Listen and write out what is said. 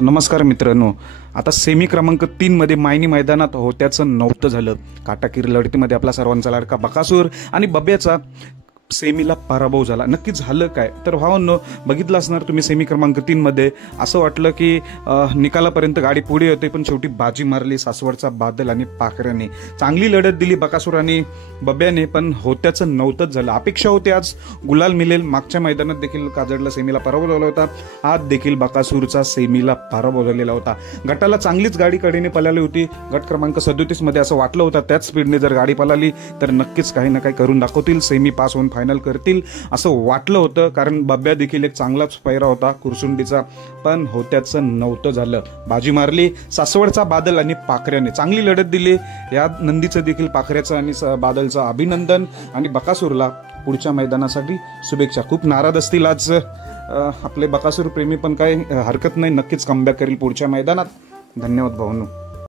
नमस्कार मित्रांनो, आता सेमी क्रमांक 3 मध्ये मायनी मैदानात होत्याचं नव्हतं झालं। काटाकीर लढतीमध्ये आपला सर्वांचा लाडका बकासूर आणि बब्याचा सेमीला पराभव झाला। नक्की झालं काय तर भावांनो, बघितलं असणार तुम्ही सेमी क्रमांक 3 मध्ये असं वाटलं की निकालापर्यंत गाडी पुढे होते, पण शेवटी बाजी मारली सासवडचा बादल आणि पाखऱ्याने। चांगली लढत दिली बकासूर आणि बब्याने, पण होत्याचं नव्हतंच झालं। अपेक्षा होती आज गुलाल मिळेल। मागच्या मैदानात देखील काजडला सेमीला पराभव झाला होता, आज देखील बकासूरचा सेमीला पराभव झालेला होता। गटाला चांगलीच गाडी कडेने पळाली होती। गट क्रमांक 37 मध्ये असं वाटलं होतं त्याच स्पीडने जर गाडी पळाली तर नक्कीच काही ना काही करून दाखवतील, सेमी पास होऊन फायनल करतील असं वाटलं होतं, कारण बब्या देखील एक चांगलाच पैरा होता कुरसुंडीचा, पण होत्याचं नव्हतं झालं। बाजी मारली सासवडचा बादल आणि पाखऱ्याने, चांगली लढत दिली। या नंदीचं देखील पाखऱ्याचं आणि बादलचं अभिनंदन आणि बकासूरला पुढच्या मैदानासाठी शुभेच्छा। खूप नाराज असतील आज आपले बकासूर प्रेमी, पण काही हरकत नाही, नक्कीच कमबॅक करेल पुढच्या मैदानात। धन्यवाद भाऊंनो।